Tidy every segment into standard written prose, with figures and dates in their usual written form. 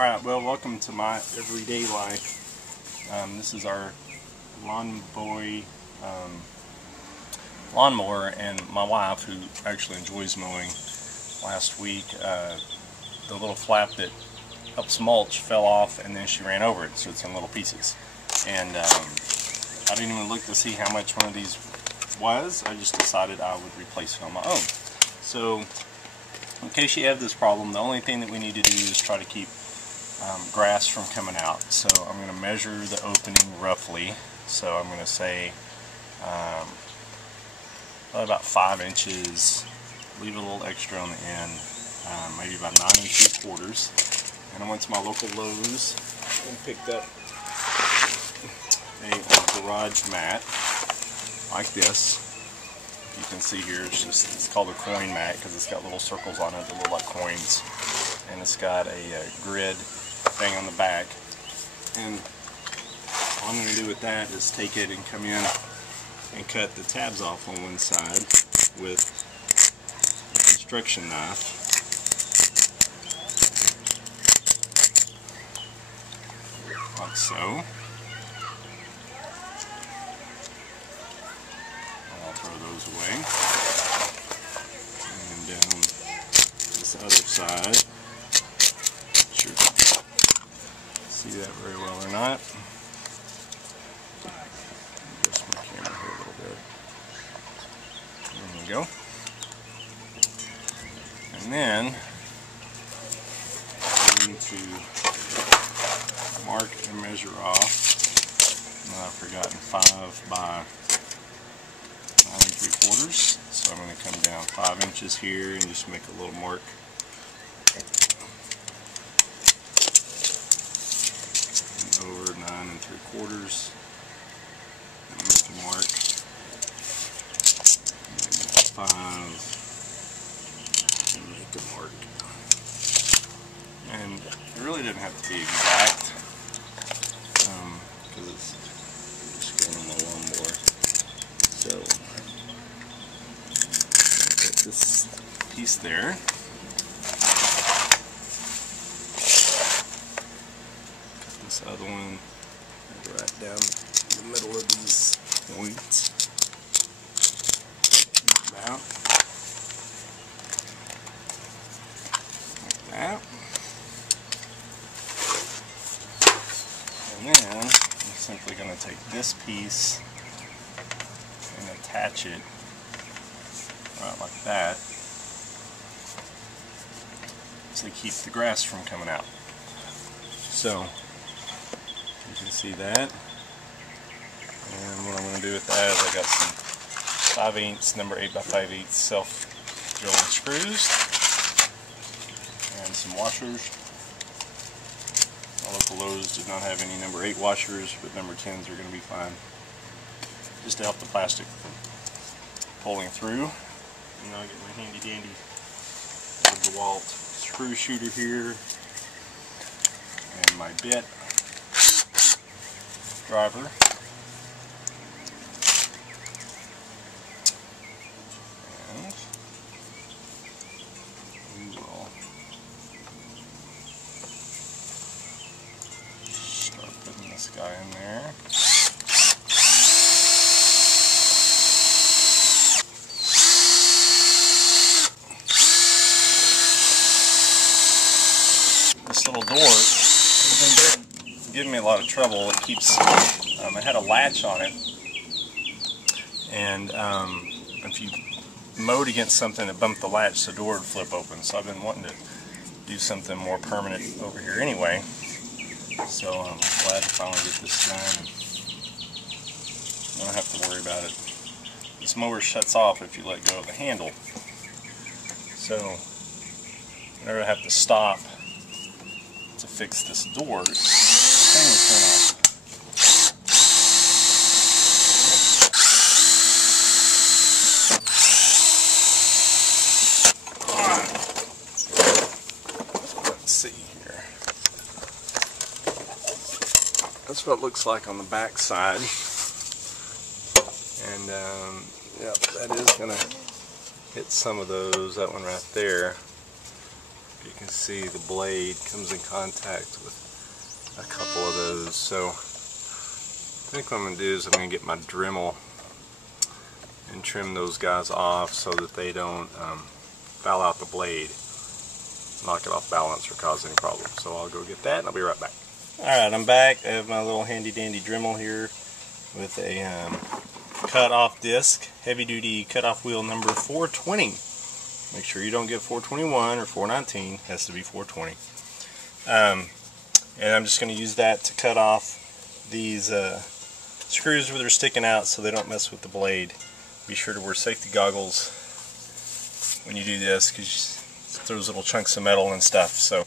Alright, well, welcome to my everyday life. This is our lawnmower, and my wife, who actually enjoys mowing, last week, the little flap that helps mulch fell off, and then she ran over it, so it's in little pieces. And I didn't even look to see how much one of these was. I just decided I would replace it on my own. So, in case you have this problem, the only thing that we need to do is try to keep grass from coming out. So I'm going to measure the opening roughly. So I'm going to say about 5 inches. Leave a little extra on the end, maybe about 9 3/4. And I went to my local Lowe's and picked up a garage mat like this. You can see here, it's called a coin mat because it's got little circles on it that look like coins, and it's got a grid thing on the back. And all I'm going to do with that is take it and come in and cut the tabs off on one side with a construction knife. Like so. I'll throw those away. And down this other side. Not sure if you can see that very well or not. Adjust my camera here a little bit. There we go. And then I'm going to mark and measure off. I've forgotten 5 by 9 3/4, so I'm going to come down 5 inches here and just make a little mark. And over 9 3/4, and make a mark. And 5, and make a mark. And it really didn't have to be exact, because it's just going on my lawnmower. So this piece there. Cut this other one right down the middle of these points. About like that. And then I'm simply going to take this piece and attach it right like that to keep the grass from coming out. So you can see that. And what I'm going to do with that is I got some 5/8 number 8 by 5/8 self-drilling screws and some washers. My local Lowe's did not have any number 8 washers, but number 10s are going to be fine, just to help the plastic from pulling through. And I'll get my handy dandy DeWalt screw shooter here and my bit driver. And we will start putting this guy in there. This little door has been giving me a lot of trouble. It keeps, I had a latch on it, and if you mowed against something that bumped the latch, the door would flip open. So I've been wanting to do something more permanent over here anyway. So I'm glad to finally get this done. I don't have to worry about it. This mower shuts off if you let go of the handle. So whenever I have to stop to fix this door, the thing will turn off. Let's see here. That's what it looks like on the back side. And yep, that is going to hit some of those. That one right there. You can see the blade comes in contact with a couple of those. So I think what I'm going to do is I'm going to get my Dremel and trim those guys off so that they don't foul out the blade, knock it off balance, or cause any problems. So I'll go get that and I'll be right back. Alright, I'm back. I have my little handy dandy Dremel here with a cut-off disc, heavy-duty cut-off wheel number 420. Make sure you don't get 421 or 419. It has to be 420. And I'm just going to use that to cut off these screws where they're sticking out so they don't mess with the blade. Be sure to wear safety goggles when you do this, because it throws little chunks of metal and stuff. So.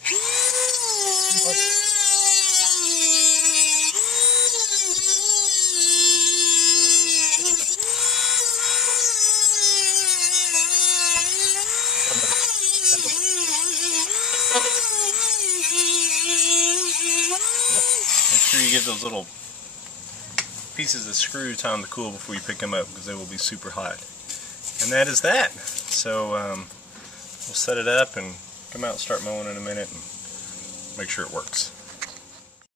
Make sure you give those little pieces of screw time to cool before you pick them up, because they will be super hot. And that is that. So we'll set it up and come out and start mowing in a minute and make sure it works.